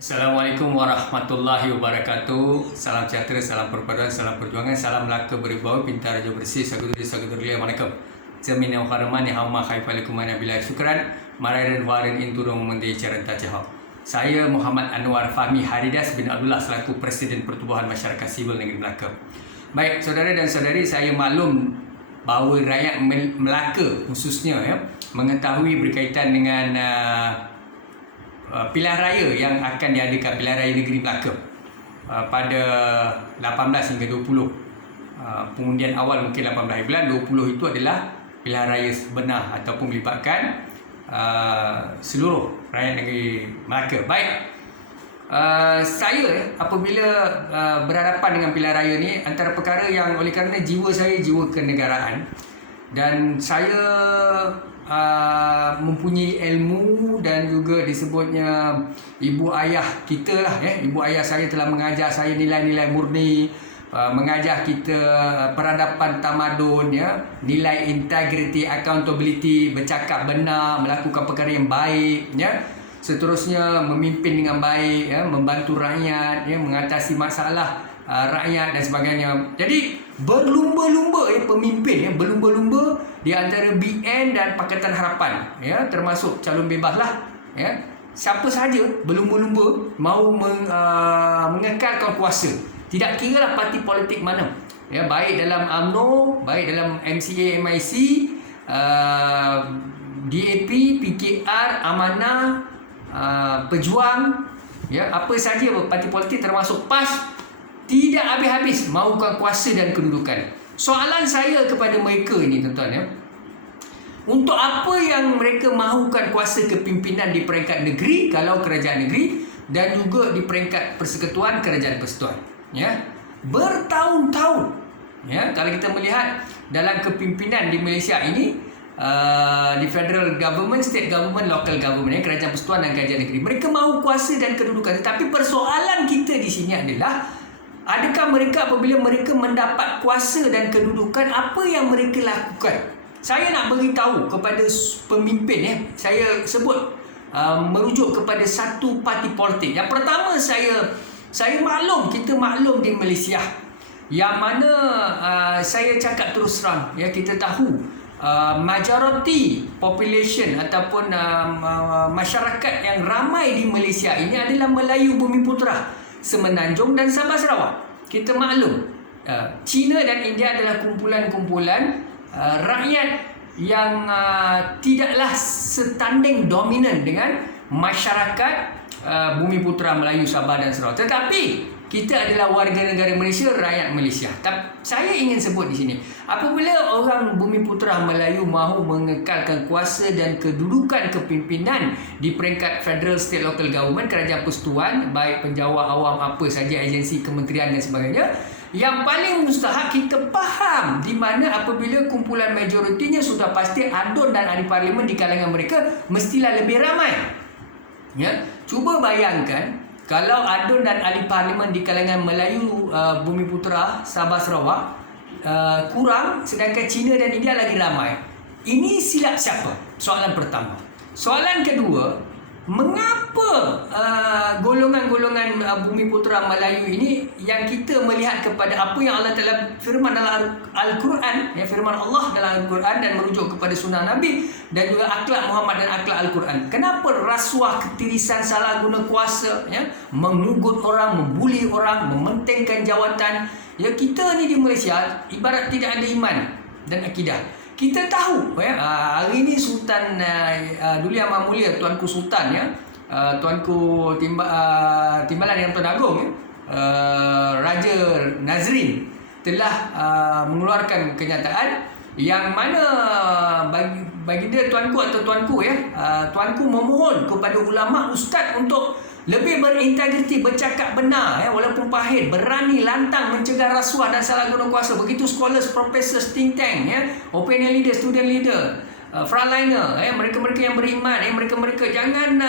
Assalamualaikum warahmatullahi wabarakatuh. Salam sejahtera, salam perpaduan, salam perjuangan, salam Melaka beribawa, pintar raja bersih, saguduri, waalaikum. Zamin yang kharaman yang hama khaifalikum anabillah syukran, marairan warin inturung mendi caran tajahau. Saya Muhammad Anwar Fahmi Haridas bin Abdullah selaku Presiden Pertubuhan Masyarakat Sivil Negeri Melaka. Baik, saudara dan saudari, saya maklum bahawa rakyat Melaka khususnya mengetahui berkaitan dengan pilihan raya yang akan diadakan, pilihan raya negeri Melaka pada 18 hingga 20. Pengundian awal mungkin 18 bulan, 20 itu adalah pilihan raya sebenar ataupun melibatkan seluruh rakyat negeri Melaka. Baik, saya apabila berhadapan dengan pilihan raya ni, antara perkara yang oleh kerana jiwa saya jiwa kenegaraan dan saya mempunyai ilmu dan juga disebutnya ibu ayah kita lah, ibu ayah saya telah mengajar saya nilai-nilai murni, mengajar kita peradaban tamadun, nilai integrity, accountability, bercakap benar, melakukan perkara yang baik, seterusnya memimpin dengan baik, membantu rakyat, mengatasi masalah rakyat dan sebagainya. Jadi berlumba-lumba pemimpin, berlumba-lumba di antara BN dan Pakatan Harapan, termasuk calon bebas lah, siapa sahaja berlumba-lumba mahu mengekalkan kuasa, tidak kira lah parti politik mana, baik dalam UMNO, baik dalam MCA, MIC, DAP, PKR, Amanah, Pejuang, apa saja parti politik termasuk PAS, tidak habis-habis mahukan kuasa dan kedudukan. Soalan saya kepada mereka ini, tuan-tuan, untuk apa yang mereka mahukan kuasa kepimpinan di peringkat negeri kalau kerajaan negeri, dan juga di peringkat persekutuan kerajaan persekutuan, bertahun-tahun, kalau kita melihat dalam kepimpinan di Malaysia ini, di federal government, state government, local government, kerajaan persekutuan dan kerajaan negeri, mereka mahu kuasa dan kedudukan. Tetapi persoalan kita di sini adalah, adakah mereka apabila mereka mendapat kuasa dan kedudukan, apa yang mereka lakukan? Saya nak beritahu kepada pemimpin, saya sebut merujuk kepada satu parti politik. Yang pertama, saya maklum, kita maklum di Malaysia, yang mana saya cakap terus terang, kita tahu majority population ataupun masyarakat yang ramai di Malaysia ini adalah Melayu Bumiputera, Semenanjung dan Sabah Sarawak. Kita maklum, China dan India adalah kumpulan-kumpulan rakyat yang tidaklah setanding dominan dengan masyarakat Bumiputera, Melayu, Sabah dan Sarawak. Tetapi kita adalah warga negara Malaysia, rakyat Malaysia. Saya ingin sebut di sini, apabila orang Bumiputera Melayu mahu mengekalkan kuasa dan kedudukan kepimpinan di peringkat federal, state, local government, kerajaan persekutuan, baik penjawat awam, apa saja agensi kementerian dan sebagainya, yang paling mustahak kita faham di mana apabila kumpulan majoritinya sudah pasti ADUN dan ahli parlimen di kalangan mereka mestilah lebih ramai. Cuba bayangkan kalau ADUN dan ahli parlimen di kalangan Melayu Bumiputera, Sabah Sarawak kurang, sedangkan China dan India lagi ramai. Ini silap siapa? Soalan pertama. Soalan kedua, mengapa golongan-golongan Bumiputera Melayu ini yang kita melihat kepada apa yang Allah Ta'ala firman dalam Al-Quran, firman Allah dalam Al-Quran dan merujuk kepada sunnah Nabi dan juga akhlak Muhammad dan akhlak Al-Quran. Kenapa rasuah, ketirisan, salah guna kuasa, mengugut orang, membuli orang, mementingkan jawatan? Kita ni di Malaysia ibarat tidak ada iman dan akidah. Kita tahu, hari ini Sultan Duli Amat Mulia Tuanku Sultan, Tuanku Timbalan yang Tuan Agong, Raja Nazrin telah mengeluarkan kenyataan yang mana baginda tuanku atau tuanku, tuanku memohon kepada ulama ustaz untuk lebih berintegriti, bercakap benar, walaupun pahit, berani lantang mencegah rasuah dan salah guna kuasa. Begitu scholars, professors, think tank, opinion leader, student leader, frontliner, mereka-mereka yang beriman, mereka-mereka jangan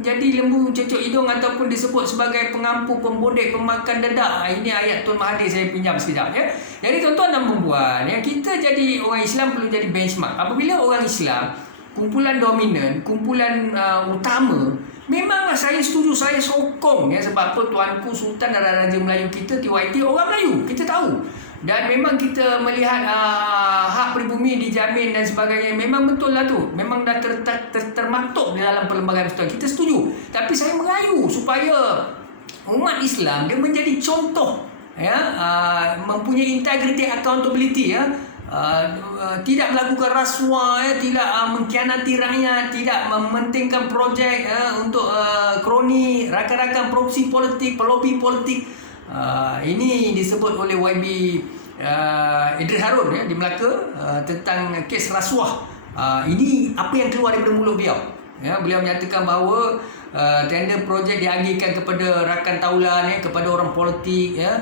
jadi lembu cucuk hidung ataupun disebut sebagai pengampu, pembodek, pemakan dedak. Ini ayat Tuan Mahathir saya pinjam sekejap. Jadi tuan-tuan dan perempuan, kita jadi orang Islam perlu jadi benchmark. Apabila orang Islam, kumpulan dominan, kumpulan utama, Memanglah saya setuju, saya sokong ya, sebab apa, Tuanku Sultan dan Raja Melayu kita TYT orang Melayu, kita tahu. Dan memang kita melihat hak pribumi dijamin dan sebagainya. Memang betul lah tu. Memang dah termaktub di dalam Perlembagaan Persatuan. Kita setuju. Tapi saya merayu supaya umat Islam dia menjadi contoh, ya, mempunyai integrity, accountability, ya. Tidak melakukan rasuah, ya, tidak mengkhianati rakyat, tidak mementingkan projek, ya, untuk kroni, rakan-rakan proksi politik, pelobi politik. Ini disebut oleh YB Idris Harun, ya, di Melaka, tentang kes rasuah. Ini apa yang keluar daripada mulut beliau, ya. Beliau menyatakan bahawa tender projek diagihkan kepada rakan taulan, ya, kepada orang politik, ya.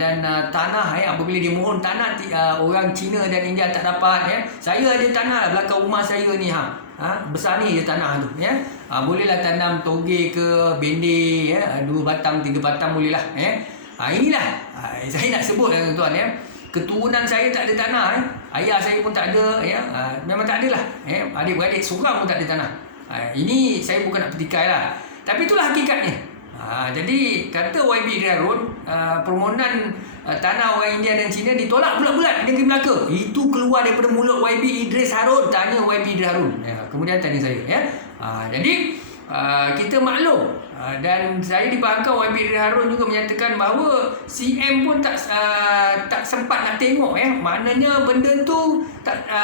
Dan tanah, ya, apabila dia mohon tanah, orang Cina dan India tak dapat, ya. Saya ada tanah belakang rumah saya ni, besar ni je tanah tu, ya. Bolehlah tanam toge ke bendi, ya, 2 batang 3 batang bolehlah, ya. Inilah saya nak sebut, tuan-tuan, ya. Keturunan saya tak ada tanah, ya. Ayah saya pun tak ada, ya. Memang tak adalah, ya. Adik-beradik seorang pun tak ada tanah. Ini saya bukan nak petikai lah, tapi itulah hakikatnya. Jadi kata YB Idris Harun, permohonan tanah orang India dan Cina ditolak bulat-bulat di negeri Melaka. Itu keluar daripada mulut YB Idris Harun. Tanya YB Idris Harun, ya. Kemudian tanya saya, ya. Jadi kita maklum, dan saya difahamkan YB Idris Harun juga menyatakan bahawa CM pun tak sempat nak tengok, ya. Maknanya benda tu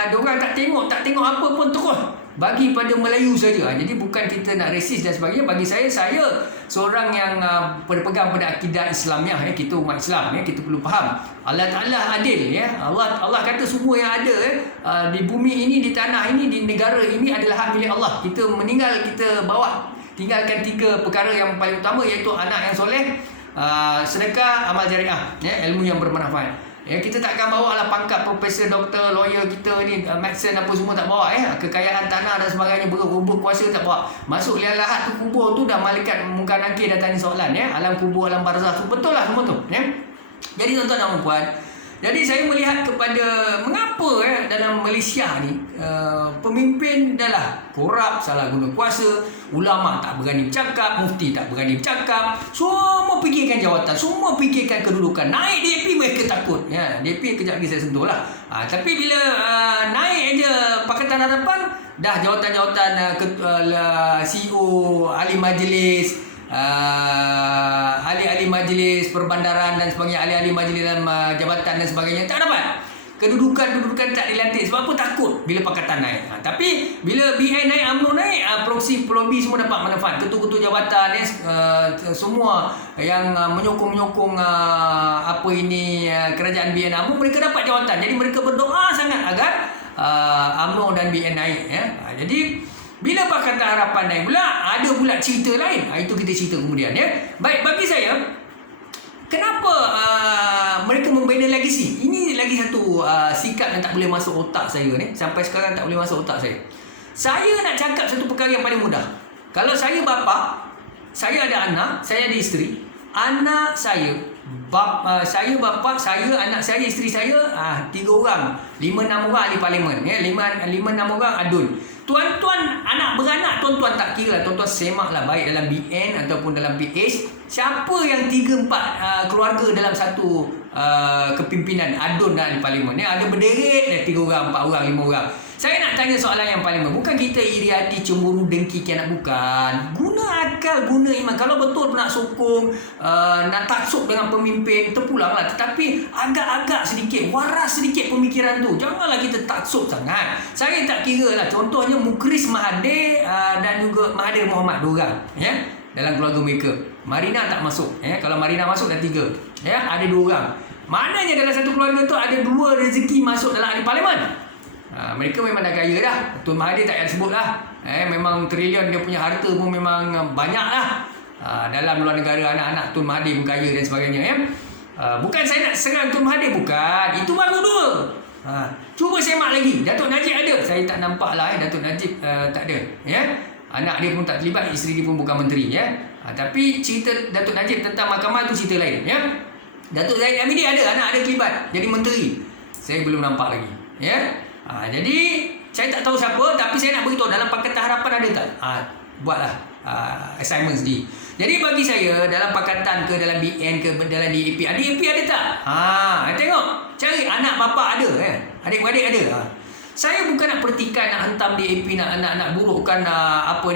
diorang tak tengok apa pun terus bagi pada Melayu saja. Jadi bukan kita nak resis dan sebagainya. Bagi saya seorang yang berpegang pada akidah Islamiah, ya. Kita umat Islam, ya. Kita perlu faham Allah Ta'ala adil, ya. Allah kata semua yang ada, ya, di bumi ini, di tanah ini, di negara ini adalah hak milik Allah. Kita meninggal, kita bawa, tinggalkan 3 perkara yang paling utama, iaitu anak yang soleh, sedekah, amal jariah, ya, ilmu yang bermanfaat. Ya, kita takkan bawa lah pangkat profesor, doktor, lawyer kita ni, medicine apa semua tak bawa, ya. Kekayaan tanah dan sebagainya, berkuasa tak bawa. Masuk liang lahat tu, kubur tu dah malaikat muka nakir dah tanya soalan, ya. Alam kubur, alam barzah tu, betul lah semua tu, ya. Jadi tuan-tuan dan puan, jadi saya melihat kepada mengapa, ya, dalam Malaysia ni pemimpin dah lah korup, salah guna kuasa, ulama tak berani bercakap, mufti tak berani bercakap, semua fikirkan jawatan, semua fikirkan kedudukan. Naik DAP mereka takut, ya. DAP kejap lagi saya sentuh lah. Tapi bila naik aja Pakatan Harapan, dah jawatan-jawatan CEO, ahli majlis, ahli-ahli majlis perbandaran dan sebagainya, ahli-ahli majlis dalam jabatan dan sebagainya, tak dapat. Kedudukan tak dilantik. Sebab apa? Takut bila Pakatan naik. Tapi bila BN naik, UMNO naik, proksi pelobi semua dapat manfaat. Ketua-ketua jabatan, semua yang menyokong apa ini kerajaan BN UMNO, mereka dapat jawatan. Jadi mereka berdoa sangat agar UMNO dan BN naik, ya. Jadi bila Pakatan Harapan naik pula, ada pula cerita lain. Itu kita cerita kemudian, ya. Baik, bagi saya, kenapa mereka membina legasi? Ini lagi satu sikap yang tak boleh masuk otak saya ni. Sampai sekarang tak boleh masuk otak saya. Saya nak cakap satu perkara yang paling mudah. Kalau saya bapa, saya ada anak, saya ada isteri. Anak saya, saya bapa, saya, anak saya, isteri saya, 3 orang, 5-6 orang ahli parlimen, ya. 5-6 orang adun. Tuan-tuan, anak beranak, tuan-tuan tak kira lah. Tuan-tuan semak lah, baik dalam BN ataupun dalam PH. Siapa yang 3-4 keluarga dalam satu kepimpinan adun dan ahli parlimen, ya. Ada berderet 3 orang, 4 orang, 5 orang. Saya nak tanya soalan yang paling bukan kita iri hati, cemburu, dengki, kianat, bukan. Guna akal, guna iman. Kalau betul nak sokong, nak taksub dengan pemimpin, terpulanglah. Tetapi agak-agak sedikit, waras sedikit pemikiran tu. Janganlah kita taksub sangat. Saya tak kira lah. Contohnya Mukris Mahathir dan juga Mahathir Mohamad, 2 orang, ya, dalam keluarga mereka. Marina tak masuk, ya. Kalau Marina masuk dah 3, ya. Ada 2 orang. Maknanya dalam satu keluarga tu ada 2 rezeki masuk dalam ahli parlimen. Mereka memang dah kaya dah. Tun Mahathir tak payah sebut lah. Memang trilion dia punya harta pun memang banyak lah. Dalam luar negara, anak-anak Tun Mahathir pun kaya dan sebagainya, ya. Bukan saya nak serang Tun Mahathir, bukan. Itu baru 2. Cuba semak lagi. Datuk Najib ada? Saya tak nampak lah, Datuk Najib tak ada, ya. Anak dia pun tak terlibat, isteri dia pun bukan menteri, ya. Tapi cerita Datuk Najib tentang mahkamah tu cerita lain, ya. Datuk Zahid Hamidi ada, anak ada terlibat jadi menteri. Saya belum nampak lagi, ya. Jadi saya tak tahu siapa, tapi saya nak beritahu dalam Pakatan Harapan ada tak? Buatlah. assignment sendiri. Jadi bagi saya dalam pakatan ke dalam BN ke dalam DAP ada tak? Tengok cari anak bapa ada adik-adik ada. Saya bukan nak pertikai nak hentam DAP nak burukkan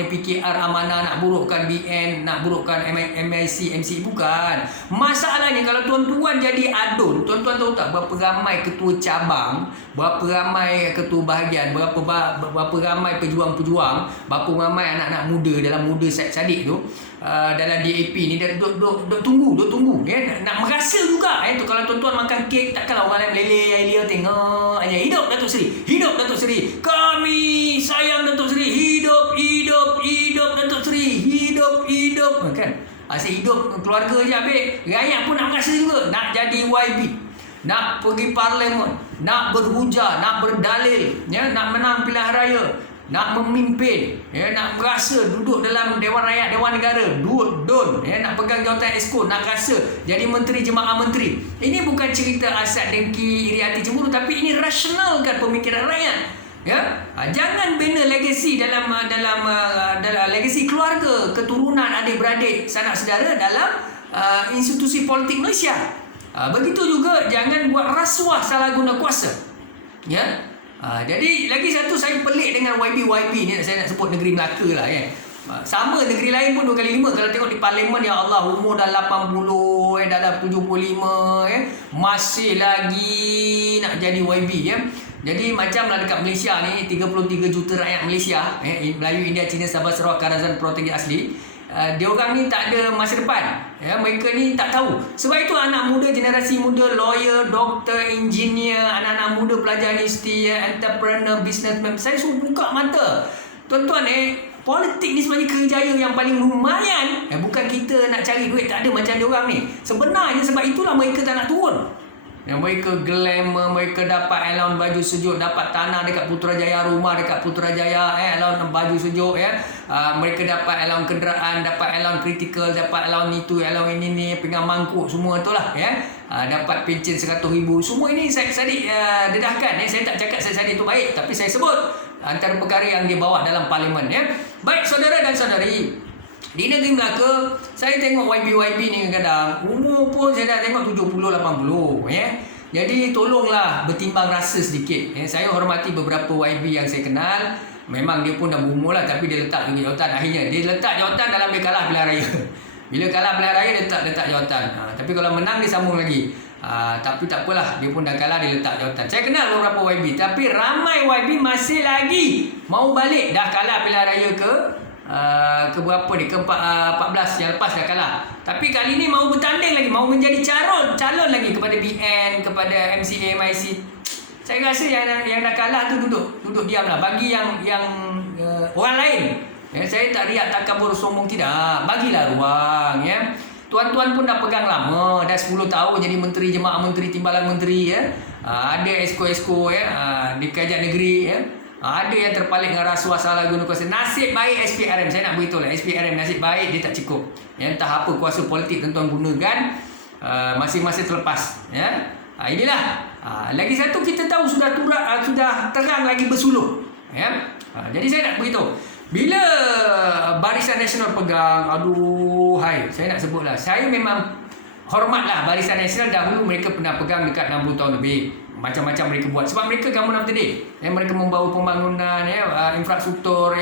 PKR amanah, nak burukkan BN, nak burukkan MIC, MC, bukan. Masalahnya kalau tuan-tuan jadi adun, tuan-tuan tahu tak berapa ramai ketua cabang, berapa ramai ketua bahagian, berapa ramai pejuang-pejuang, berapa ramai anak-anak muda dalam muda sadik tu dalam DAP ni duk tunggu nak merasa juga tu. Kalau tuan-tuan makan kek, takkanlah orang lain meleleh tengok aja hidup Datuk Seri, kami sayang Datuk Seri, hidup Datuk Seri, hidup kan. Asyik hidup keluarga je habis. Rakyat pun nak merasa juga, nak jadi YB, nak pergi parlimen, nak berhujah, nak berdalil, nak menang pilihan raya, nak memimpin, nak merasa duduk dalam Dewan Rakyat, Dewan Negara, nak pegang jawatan Exco, nak rasa jadi menteri, jemaah menteri. Ini bukan cerita asal dengki, iri hati, cemburu, tapi ini rasionalkan pemikiran rakyat. Jangan bina legasi dalam legasi keluarga, keturunan, adik-beradik, sanak saudara dalam institusi politik Malaysia. Begitu juga jangan buat rasuah salah guna kuasa. Jadi lagi satu saya pelik dengan YB ni, saya nak sebut negeri Melaka lah sama negeri lain pun 2 kali 5. Kalau tengok di parlimen, ya Allah, umur dah 80, dah 75, masih lagi nak jadi YB Jadi macamlah dekat Malaysia ni 33 juta rakyat Malaysia, Melayu, India, Cina, Sabah, Sarawak, Karazan, Pulau asli. Dia orang ni tak ada masa depan. Mereka ni tak tahu. Sebab itu anak muda, generasi muda, lawyer, doktor, engineer, anak-anak muda pelajar universiti, entrepreneur, businessman, saya suruh buka mata. Tuan-tuan politik ni sebenarnya kerjaya yang paling lumayan. Bukan kita nak cari duit tak ada macam dia orang ni. Sebenarnya sebab itulah mereka tak nak turun. Mereka glamour, mereka dapat allowance baju sejuk, dapat tanah dekat Putrajaya, rumah dekat Putrajaya, allowance baju sejuk, mereka dapat allowance kenderaan, dapat allowance kritikal, dapat allowance itu, allowance ini, pegang mangkuk, semua itulah, dapat pencen 100,000. Semua ini saya sadik dedahkan, saya tak cakap saya sadik itu baik, tapi saya sebut antara perkara yang dia bawa dalam parlimen. Baik saudara dan saudari, di negeri Melaka, saya tengok YB ni kadang umur pun saya dah tengok 70-80. Jadi tolonglah bertimbang rasa sedikit. Saya hormati beberapa YB yang saya kenal. Memang dia pun dah berumur lah, tapi dia letak juga jawatan. Akhirnya dia letak jawatan dalam dia kalah pilihan raya. Bila kalah pilihan raya, dia letak jawatan. Tapi kalau menang, dia sambung lagi. Tapi tak apalah, dia pun dah kalah, dia letak jawatan. Saya kenal beberapa YB, tapi ramai YB masih lagi mau balik. Dah kalah pilihan raya ke berapa ni, ke 14 yang lepas dah kalah, tapi kali ni mau bertanding lagi, mau menjadi calon lagi kepada BN, kepada MCA, MIC. Saya rasa yang dah kalah tu duduk diam lah, bagi yang orang lain. Saya tak riak, tak kabur, sombong, tidak, bagilah ruang. Tuan-tuan pun dah pegang lama, dah 10 tahun jadi menteri, jemaah menteri, timbalan menteri, ada esko di kerajaan negeri, ada yang terpalit dengan rasuah salah guna kuasa. Nasib baik SPRM, saya nak beritahu lah, SPRM nasib baik dia tak cukup. Entah apa kuasa politik tuan-tuan gunakan, masing-masing terlepas. Inilah. Lagi satu, kita tahu sudah terang lagi bersuluh. Jadi saya nak beritahu, bila Barisan Nasional pegang, saya nak sebutlah, saya memang hormatlah Barisan Nasional. Dahulu mereka pernah pegang dekat 60 tahun lebih. Macam-macam mereka buat, sebab mereka government of the day. Mereka membawa pembangunan, infrastruktur,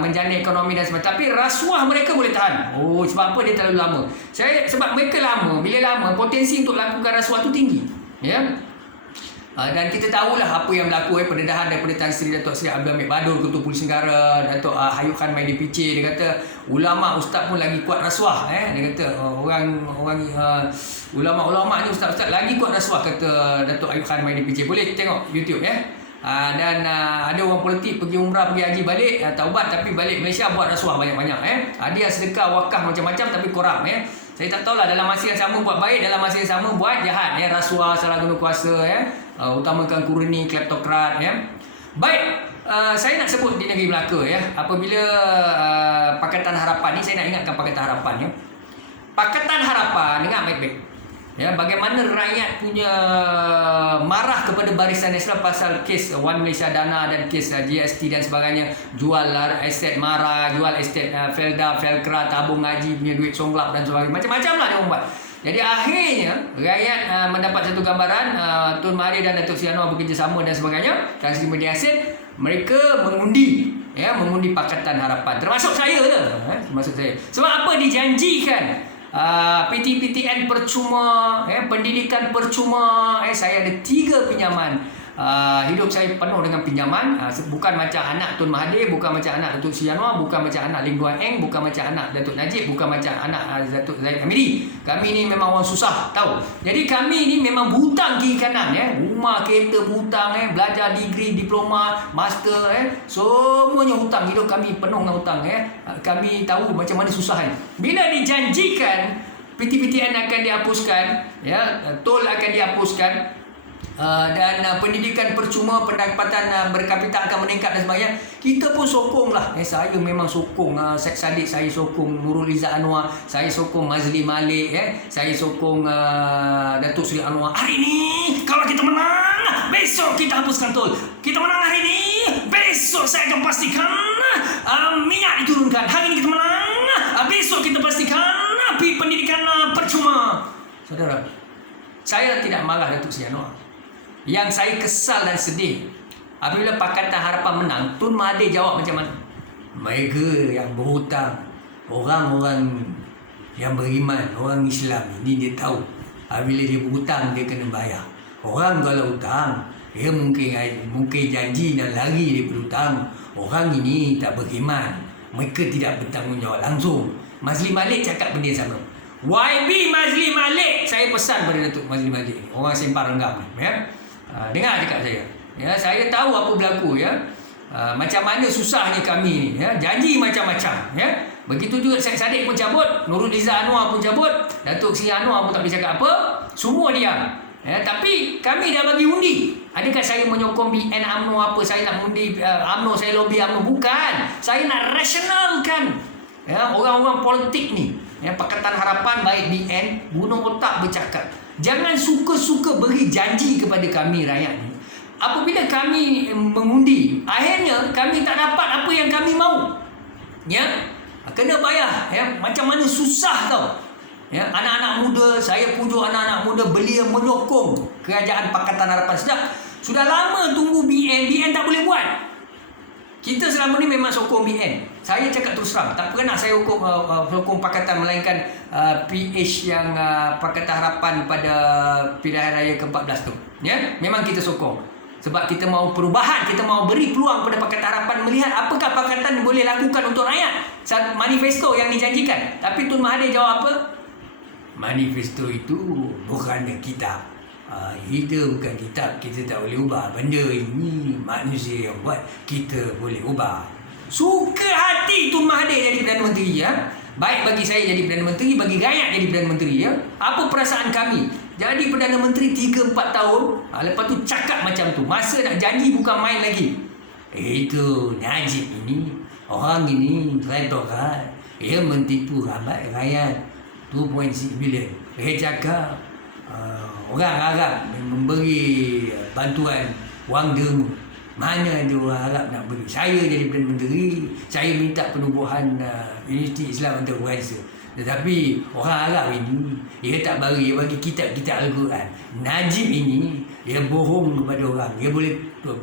menjana ekonomi dan sebagainya. Tapi rasuah mereka boleh tahan. Sebab apa? Dia terlalu lama. Sebab mereka lama, bila lama, potensi untuk lakukan rasuah tu tinggi. Dan kita tahulah apa yang berlaku, pendedahan daripada Tan Sri Datuk Seri Abdul Hamid Badur, Ketua Polis Negara, Datuk Hayuk Khan Maidi PC. Dia kata ulama ustaz pun lagi kuat rasuah. Dia kata ulama-ulama ni, ustaz-ustaz lagi kuat rasuah, kata Datuk Hayuk Khan Maidi PC. Boleh tengok YouTube dan ada orang politik pergi umrah, pergi haji, balik taubat, tapi balik Malaysia buat rasuah banyak-banyak. Ada yang sedekah, wakaf, macam-macam, tapi korup. Saya tak tahulah, dalam masa yang sama buat baik, dalam masa yang sama buat jahat, rasuah, salah guna kuasa, utamakan kurni, kleptokrat. Baik, saya nak sebut di negeri Melaka, apabila Pakatan Harapan ni, saya nak ingatkan Pakatan Harapan. Pakatan Harapan, ingat baik-baik, Ya, bagaimana rakyat punya marah kepada Barisan Nasional pasal kes One Malaysia Dana dan kes GST dan sebagainya, jual aset Mara, jual aset Felda, Felkra, tabung ngaji punya duit songlap dan sebagainya, macam-macam lah dia buat. Jadi akhirnya rakyat mendapat satu gambaran Tun Mahathir dan Datuk Seri Anwar bekerjasama dan sebagainya dari segi media aset, mereka mengundi, ya, mengundi Pakatan Harapan, termasuk saya lah, termasuk saya. Sebab apa dijanjikan PTPTN percuma, pendidikan percuma, saya ada 3 pinjaman. Hidup saya penuh dengan pinjaman, bukan macam anak Tun Mahathir, bukan macam anak Datuk Seri Anwar, bukan macam anak Lim Guan Eng, bukan macam anak Datuk Najib, bukan macam anak Datuk Zahid Hamidi. Kami ni memang orang susah, tahu. Jadi kami ni memang butang kiri kanan, rumah, kereta butang, belajar degree, diploma, master, semuanya hutang. Hidup kami penuh dengan hutang, kami tahu macam mana susahnya. Bila dijanjikan PTPTN akan dihapuskan, tol akan dihapuskan, dan pendidikan percuma, pendapatan berkapital akan meningkat dan sebagainya, kita pun sokong lah. Saya memang sokong Syed Saddiq, saya sokong Nurul Izzat Anwar, saya sokong Mazli Malik, saya sokong Datuk Seri Anwar. Hari ni kalau kita menang, besok kita hapuskan tol. Kita menang hari ni, besok saya akan pastikan minyak diturunkan. Hari ni kita menang, besok kita pastikan pendidikan percuma. Saudara, saya tidak marah Datuk Seri Anwar. Yang saya kesal dan sedih apabila Pakatan Harapan menang, Tun Mahathir jawab macam mana? Mereka yang berhutang, orang-orang yang beriman, orang Islam ini dia tahu apabila dia berhutang dia kena bayar. Orang kalau hutang, dia mungkin janji dan lari dia berhutang. Orang ini tak beriman, mereka tidak bertanggungjawab langsung. Mazli Malik cakap benda yang sama. YB Mazli Malik, saya pesan pada Datuk Mazli Malik, orang Sempang Renggam, dengar cakap saya. Saya tahu apa berlaku, macam mana susahnya kami ni, janji macam-macam, Begitu juga Syed Saddiq pun cabut, Nurul Izzat Anwar pun cabut, Datuk Seri Anwar pun tak boleh cakap apa, semua diam. Tapi kami dah bagi undi. Adakah saya menyokong BN UMNO apa, saya nak undi UMNO, saya lobby UMNO? Bukan. Saya nak rasionalkan orang-orang politik ni. Pakatan Harapan baik BN, bunuh otak bercakap. Jangan suka-suka beri janji kepada kami rakyat ni. Apabila kami mengundi, akhirnya kami tak dapat apa yang kami mahu. Kena bayar. Macam mana susah tau. Anak-anak muda, saya pujuk anak-anak muda, belia menyokong kerajaan Pakatan Harapan. Sudah lama tunggu BN tak boleh buat. Kita selama ni memang sokong BN. Saya cakap terus terang, tak pernah saya sokong Pakatan, melainkan PH yang Pakatan Harapan pada pilihan raya ke-14 tu. Memang kita sokong. Sebab kita mahu perubahan, kita mahu beri peluang kepada Pakatan Harapan melihat apakah Pakatan boleh lakukan untuk rakyat. Manifesto yang dijanjikan. Tapi Tun Mahathir jawab apa? Manifesto itu bukannya kitab. Kita bukan kitab, kita tak boleh ubah. Benda ini manusia yang buat, kita boleh ubah. Suka hati Tun Mahathir jadi Perdana Menteri, baik bagi saya jadi Perdana Menteri, bagi rakyat jadi Perdana Menteri, Apa perasaan kami? Jadi Perdana Menteri 3-4 tahun, lepas tu cakap macam tu. Masa nak janji bukan main lagi. Itu Najib ini, orang ini retoran, dia mentipu ramai rakyat 2.6 bilion. Dia cakap orang Arab memberi bantuan wang derma. Mana ada orang Arab nak beri? Saya jadi Perdana Menteri, saya minta penubuhan Universiti Islam Antarabangsa. Tetapi orang Arab ini, dia tak bagi, dia bagi kitab-kitab Al-Quran. Najib ini, dia bohong kepada orang. Dia boleh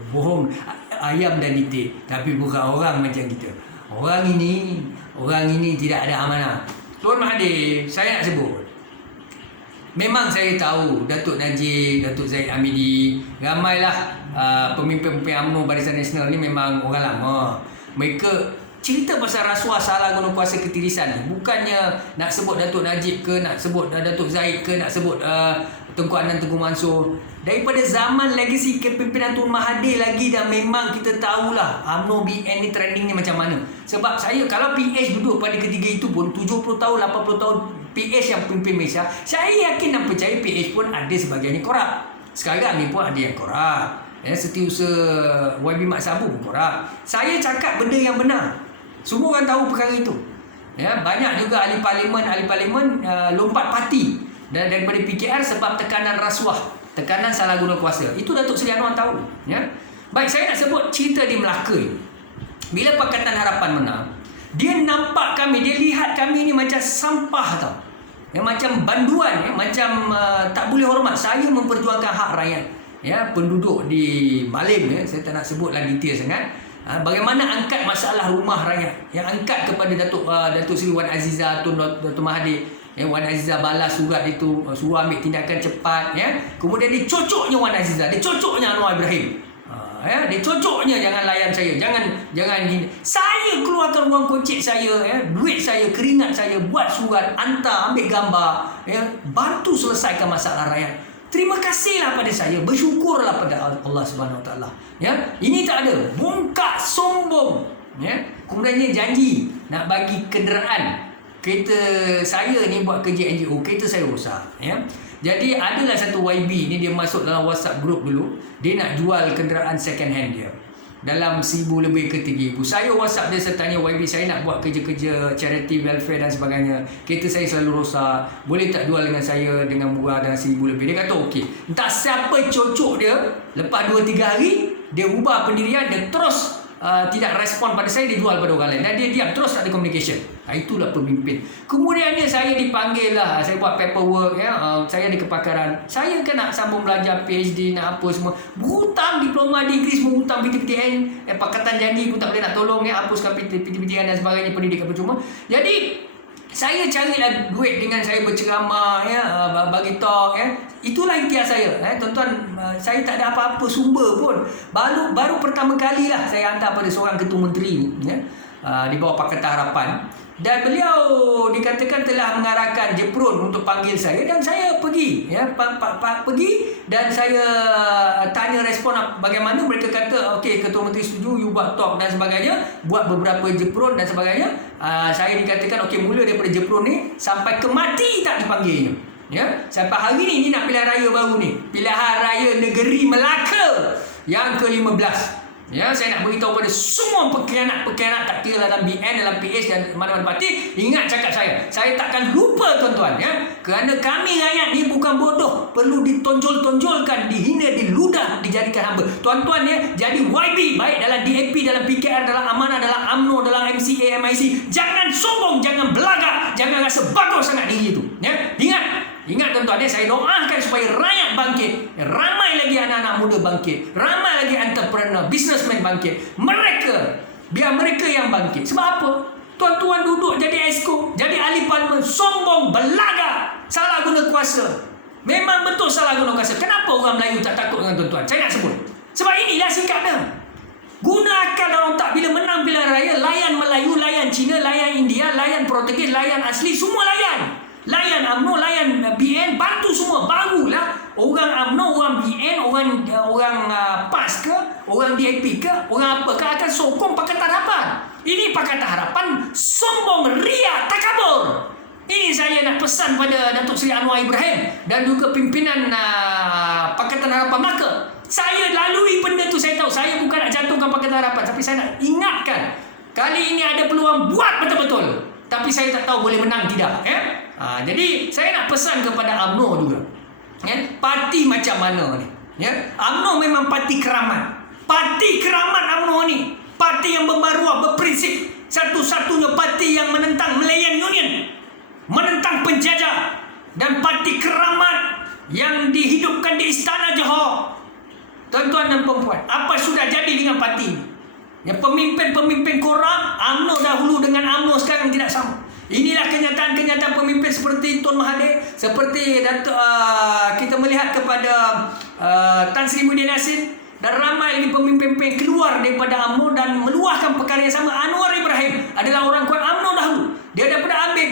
bohong ayam dan itik, tapi bukan orang macam kita. Orang ini tidak ada amanah. Tuan Mahathir, saya nak sebut, memang saya tahu Datuk Najib, Datuk Zahid Hamidi, ramailah pemimpin-pemimpin UMNO Barisan Nasional ni memang orang lama. Mereka cerita pasal rasuah salah guna kuasa ketirisan ni. Bukannya nak sebut Datuk Najib ke, nak sebut Datuk Zahid ke, nak sebut Tengku Adnan Tengku Mansur. Daripada zaman legasi kepimpinan Tun Mahathir lagi dah memang kita tahulah UMNO BN ni trending ni macam mana. Sebab saya kalau PH duduk pada ketiga itu pun 70 tahun, 80 tahun PH yang pimpin Malaysia, saya yakin dan percaya PH pun ada sebahagiannya korup. Sekarang ni pun ada yang korup. Setiausaha YB Mat Sabu pun korup. Saya cakap benda yang benar. Semua orang tahu perkara itu. Banyak juga ahli parlimen lompat parti dan daripada PKR sebab tekanan rasuah, tekanan salah guna kuasa. Itu Datuk Seri Anwar tahu, ya. Baik, saya nak sebut cerita di Melaka ini. Bila Pakatan Harapan menang, dia nampak kami, dia lihat kami ni macam sampah tau. Ya, macam banduan, ya, macam tak boleh hormat. Saya memperjuangkan hak rakyat, ya, penduduk di Malim, ya. Saya tak nak sebutlah detail sangat. Bagaimana angkat masalah rumah rakyat, yang angkat kepada Datuk Seri Wan Azizah Tun Dr. Mahathir, ya. Wan Azizah balas surat itu, suruh ambil tindakan cepat, ya. Kemudian dicocoknya Wan Azizah, dicocoknya Anwar Ibrahim, ya, dicocoknya jangan layan saya, jangan gini. Saya keluarkan wang kocek saya, ya, duit saya, keringat saya, buat surat, hantar, ambil gambar, ya, bantu selesaikan masalah rakyat. Terima kasihlah pada saya, bersyukurlah pada Allah Subhanahu Wa Taala. Ya, ini tak ada, bongkak sombong, ya. Kemudian dia janji nak bagi kenderaan. Kereta saya ni buat kerja NGO, kereta saya rosak, ya. Jadi adalah satu YB ni, dia masuk dalam WhatsApp group dulu, dia nak jual kenderaan second hand dia dalam 1,000 lebih ke 3,000. Saya WhatsApp dia, saya tanya YB, saya nak buat kerja-kerja charity, welfare dan sebagainya. Kereta saya selalu rosak, boleh tak jual dengan saya dengan murah dalam 1,000 lebih? Dia kata okey. Entah siapa cocok dia, lepas 2-3 hari dia ubah pendirian, dia terus tidak respon pada saya, dia jual pada orang lain, dan dia diam, terus tak ada communication. Itulah pemimpin. Kemudiannya saya dipanggil lah, saya buat paperwork, ya. Saya ada kepakaran, saya kan nak sambung belajar PhD, nak apa semua, berhutang diploma degree, semua hutang PTPTN, Pakatan Janji pun tak boleh nak tolong, ya, hapuskan PTPTN dan sebagainya, pendidikan percuma. Jadi saya carilah duit dengan saya berceramah, ya, bagi talk, ya. Itulah ikhtiar saya, tuan-tuan. Saya tak ada apa-apa sumber pun. Baru pertama kali lah saya hantar pada seorang ketua menteri, ya, di bawah Pakatan Harapan, dan beliau dikatakan telah mengarahkan Jepron untuk panggil saya, dan saya pergi, ya, pergi, dan saya tanya respon bagaimana. Mereka kata okey, ketua menteri setuju, you buat talk dan sebagainya, buat beberapa Jepron dan sebagainya. Saya dikatakan okey, mula daripada Jepron ni sampai ke mati tak dipanggilnya, ya. Sampai hari ni nak pilihan raya baru ni, pilihan raya negeri Melaka yang ke-15. Ya, saya nak beritahu pada semua pekhianat-pekhianat, tak kira dalam BN, dalam PS dan mana-mana parti, ingat cakap saya takkan lupa, tuan-tuan, ya. Kerana kami rakyat ni bukan bodoh, perlu ditonjol-tonjolkan, dihina, diludah, dijadikan hamba. Tuan-tuan, ya, jadi YB baik dalam DAP, dalam PKR, dalam Amanah, dalam UMNO, dalam MCA, MIC, jangan sombong, jangan belagak, jangan rasa bagus sangat diri itu, ya. Ingat tuan-tuan, saya doakan supaya rakyat bangkit, ramai lagi anak-anak muda bangkit, ramai lagi entrepreneur, businessman bangkit. Biar mereka yang bangkit. Sebab apa? Tuan-tuan duduk jadi exco, jadi ahli parlimen, sombong, belagak, salah guna kuasa. Memang betul salah guna kuasa. Kenapa orang Melayu tak takut dengan tuan-tuan? Saya nak sebut. Sebab inilah sikapnya. Guna akal dalam otak. Bila menang pilihan raya, layan Melayu, layan Cina, layan India, layan Portugis, layan asli, semua layan. Layan UMNO, layan BN, bantu semua. Barulah orang UMNO, orang BN, orang PAS ke, orang DAP ke, orang apa ke akan sokong Pakatan Harapan. Ini Pakatan Harapan sombong, riak, takabur. Ini saya nak pesan pada Datuk Seri Anwar Ibrahim dan juga pimpinan Pakatan Harapan Melaka. Saya lalui benda tu, saya tahu. Saya bukan nak jatuhkan Pakatan Harapan, tapi saya nak ingatkan, kali ini ada peluang, buat betul-betul. Tapi saya tak tahu boleh menang tidak, ya. Jadi saya nak pesan kepada UMNO juga, ya. Parti macam mana ni, ya. UMNO memang parti keramat. Parti keramat UMNO ni, parti yang bermaruah, berprinsip, satu-satunya parti yang menentang Malayan Union, menentang penjajah, dan parti keramat yang dihidupkan di Istana Johor. Tuan-tuan dan puan-puan, apa sudah jadi dengan parti ini? Ya, pemimpin-pemimpin korang, UMNO dahulu dengan UMNO sekarang tidak sama. Inilah kenyataan-kenyataan pemimpin seperti Tun Mahathir, seperti kita melihat kepada Tan Sri Muhyiddin Yassin, dan ramai lagi pemimpin-pemimpin keluar daripada UMNO dan meluahkan perkara yang sama. Anwar Ibrahim adalah orang kuat UMNO dahulu. Dia daripada AMBIM.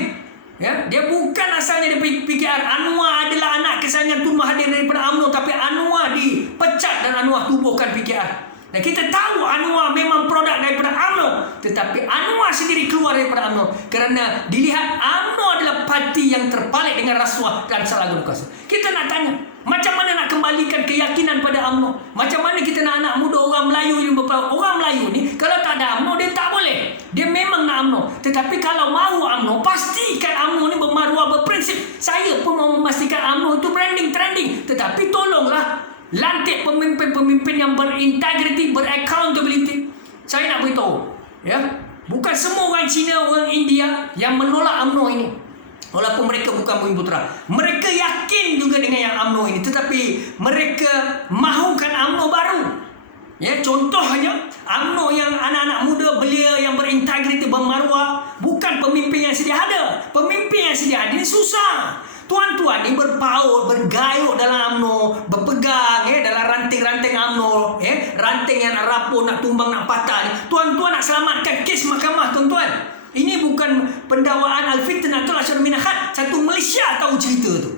Ya, dia bukan asalnya daripada PKR. Anwar adalah anak kesayangan Tun Mahathir daripada UMNO, tapi Anwar dipecat dan Anwar tubuhkan PKR. Dan kita tahu Anwar memang produk daripada UMNO, tetapi Anwar sendiri keluar daripada UMNO kerana dilihat UMNO adalah parti yang terbalik dengan rasuah dan salah guna kuasa. Kita nak tanya, macam mana nak kembalikan keyakinan pada UMNO? Macam mana kita nak anak muda orang Melayu yang orang Melayu ni, kalau tak ada UMNO dia tak boleh. Dia memang nak UMNO, tetapi kalau mahu UMNO, pastikan UMNO ni bermaruah, berprinsip. Saya pun mau memastikan Lantik pemimpin-pemimpin yang berintegriti, beraccountability. Saya nak beritahu, ya, bukan semua orang Cina, orang India yang menolak UMNO ini. Walaupun mereka bukan Bumiputera, mereka yakin juga dengan yang UMNO ini, tetapi mereka mahukan UMNO baru. Ya, contohnya UMNO yang anak-anak muda, belia, yang berintegriti, bermaruah, bukan pemimpin yang sedia ada. Pemimpin yang sedia ada ini susah. Tuan-tuan ni berpaut, bergayut dalam UMNO, berpegang dalam ranting-ranting UMNO, ranting yang nak rapuh, nak tumbang, nak patah. Tuan-tuan nak selamatkan kes mahkamah, tuan-tuan. Ini bukan pendakwaan Al-Fitnatul Asyar Minahad. Satu Malaysia tahu cerita tu.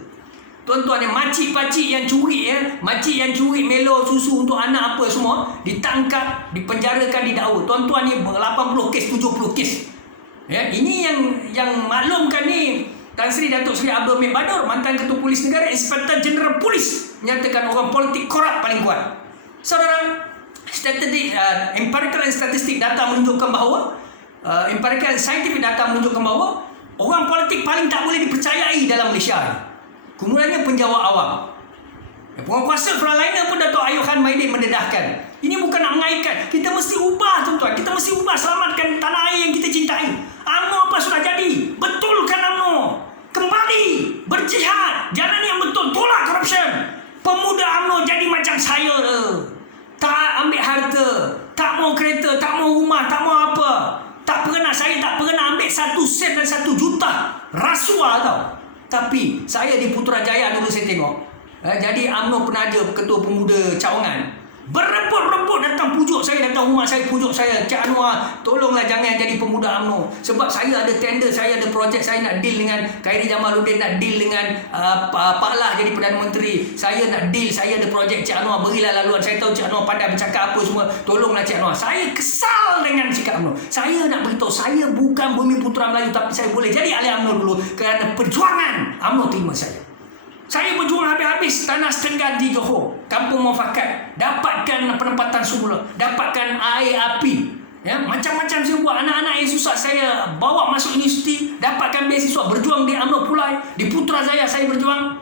Tuan-tuan yang makcik-pakcik yang curi, makcik yang curi melo susu untuk anak apa semua, ditangkap, dipenjarakan, didakwa. Tuan-tuan ni 80 kes, 70 kes. Ya, ini yang maklumkan ni Tan Sri Datuk Seri Abdul Hamid Badur, mantan Ketua Polis Negara, Inspektor Jeneral Polis, menyatakan orang politik korup paling kuat. Saudara, empirical and statistic data menunjukkan bahawa empirical and scientific data menunjukkan bahawa orang politik paling tak boleh dipercayai dalam Malaysia. Kemudiannya penjawat awam. Penguasa Frontliner pun Dato' Ayub Khan Maidin mendedahkan. Ini bukan nak mengaitkan. Kita mesti ubah, tuan-tuan. Kita mesti ubah, selamatkan tanah air yang kita cintai. UMNO apa sudah jadi? Betulkan UMNO. Kembali berjihad. Jalan yang betul. Tolak korupsi. Pemuda UMNO jadi macam saya. Tak ambil harta. Tak mau kereta. Tak mau rumah. Tak mau apa. Saya tak pernah ambil 1 sen dan 1 juta rasuah tau. Tapi saya di Putrajaya dulu saya tengok. Jadi UMNO pernah ada ketua pemuda cawangan. Berebut-rebut datang pujuk saya, datang rumah saya, pujuk saya, Cik Anwar, tolonglah jangan jadi pemuda UMNO. Sebab saya ada tender, saya ada projek, saya nak deal dengan Khairi Jamaluddin, nak deal dengan Pak Lah jadi Perdana Menteri. Saya nak deal, saya ada projek, Cik Anwar berilah laluan. Saya tahu Cik Anwar pandai bercakap apa semua. Tolonglah Cik Anwar. Saya kesal dengan sikap UMNO. Saya nak beritahu, saya bukan Bumiputera Melayu, tapi saya boleh jadi ahli UMNO dulu kerana perjuangan UMNO terima saya. Saya berjuang habis-habis tanah setengah di Johor, Kampung Muafakat, dapatkan penempatan semula, dapatkan air api, ya, macam-macam saya buat. Anak-anak yang susah saya bawa masuk universiti, dapatkan beasiswa, berjuang di UMNO Pulai, di Putrajaya saya berjuang.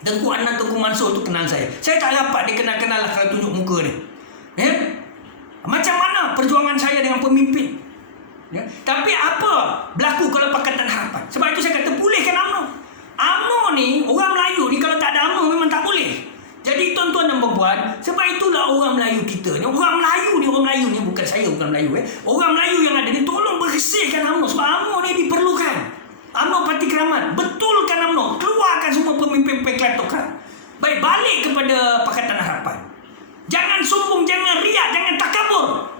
Tengku Adnan, Tengku Mansur tu kenal saya. Saya tak dapat dikenal-kenal lah kalau tunjuk muka dia. Ya? Macam mana perjuangan saya dengan pemimpin? Ya? Tapi apa berlaku kalau Pakatan Harapan? Sebab itu saya kata pulihkan UMNO. UMNO ni, orang Melayu ni kalau tak ada UMNO memang tak boleh. Jadi tuan-tuan dan puan-puan, sebab itulah orang Melayu kita ni, orang Melayu ni bukan saya, bukan Melayu. Orang Melayu yang ada ni, tolong bersihkan UMNO. Sebab UMNO ni diperlukan. UMNO Parti Keramat, betulkan UMNO. Keluarkan semua pemimpin-pemimpin kleptokrat. Baik, balik kepada Pakatan Harapan. Jangan sombong, jangan riak, jangan takabur.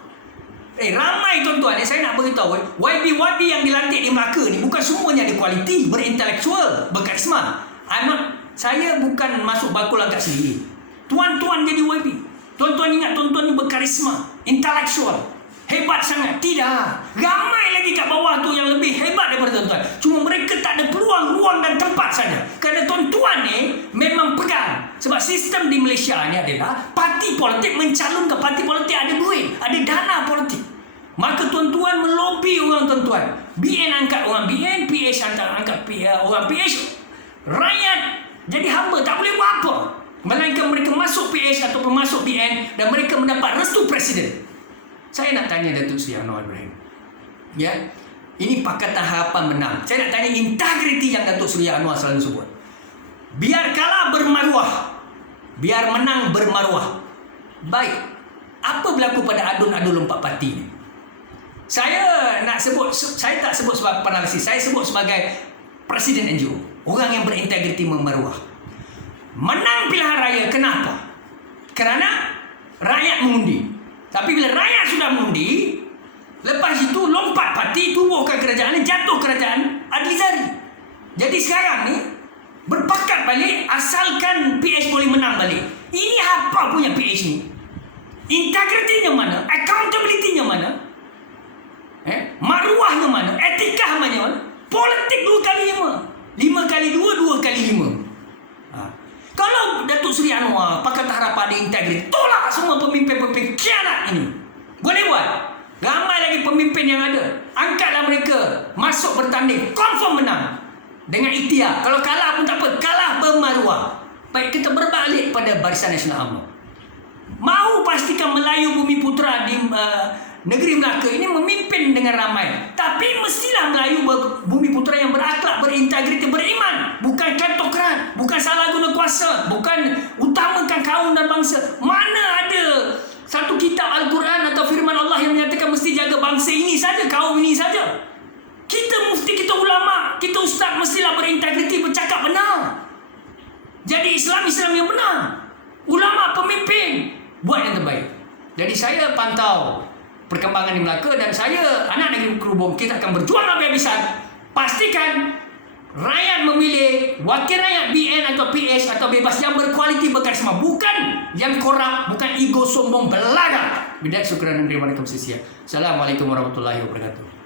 Ramai tuan-tuan, saya nak beritahu, YB yang dilantik di Melaka ni bukan semuanya ada kualiti, berintelektual, berkarisma. Saya bukan masuk bakul angkat sendiri. Tuan-tuan jadi YB. Tuan-tuan ingat tuan-tuan ni berkarisma, intelektual, hebat sangat. Tidak. Ramai lagi kat bawah tu yang lebih hebat daripada tuan-tuan. Cuma mereka tak ada peluang, ruang dan tempat saja. Kerana tuan-tuan ni memang pegang. Sebab sistem di Malaysia ni adalah parti politik mencalonkan, parti politik ada duit, ada dana politik. Maka tuan-tuan melobi orang tuan-tuan. BN angkat orang BN, PH angkat orang PH. Rakyat jadi hamba, tak boleh buat apa. Melainkan mereka masuk PH ataupun masuk BN dan mereka mendapat restu Presiden. Saya nak tanya Datuk Seri Anwar Ibrahim. Ya, ini Pakatan Harapan menang. Saya nak tanya integriti yang Datuk Seri Anwar selalu sebut. Biar kalah bermaruah, biar menang bermaruah. Baik, apa berlaku pada adun-adun 4 parti ni? Saya tak sebut sebagai penalisis, saya sebut sebagai Presiden NGO, orang yang berintegriti bermaruah. Menang pilihan raya, kenapa? Kerana rakyat mengundi. Tapi bila rakyat sudah mengundi, lepas itu lompat parti, tubuhkan kerajaan, jatuh kerajaan Adlizari. Jadi sekarang ni berpakat balik, asalkan PH boleh menang balik. Ini apa punya PH ni? Integritinya mana? Accountability-nya mana? Maruahnya mana? Etika mana? Politik 2x5. 5x2, 2x5. Kalau Datuk Seri Anwar, Pakatan Harapan ada integriti, tolak semua pemimpin-pemimpin kianat ini. Boleh buat. Ramai lagi pemimpin yang ada. Angkatlah mereka masuk bertanding, confirm menang. Dengan ikhtiar. Kalau kalah pun tak apa, kalah bermaruah. Baik, kita berbalik pada Barisan Nasional UMNO. mahu pastikan Melayu Bumi Putera di negeri Melaka ini memimpin dengan ramai. Tapi mestilah Melayu Bumi Putera yang berakhlak, berintegriti, beriman, bukan kleptokrat, bukan salah guna kuasa, bukan utamakan kaum dan bangsa. Mana ada satu kitab Al-Quran atau firman Allah yang menyatakan mesti jaga bangsa ini saja, kaum ini saja. Kita mufti, kita ulama, kita ustaz mestilah berintegriti, bercakap benar. Jadi Islam yang benar. Ulama, pemimpin, buat yang terbaik. Jadi saya pantau perkembangan di Melaka dan saya, anak negeri Kerubung, kita akan berjuang habis-habisan. Pastikan rakyat memilih wakil rakyat BN atau PS atau bebas yang berkualiti, berkarisma, bukan yang korup, bukan ego sombong belagak. Bidak syukran dan terima kasih. Assalamualaikum warahmatullahi wabarakatuh.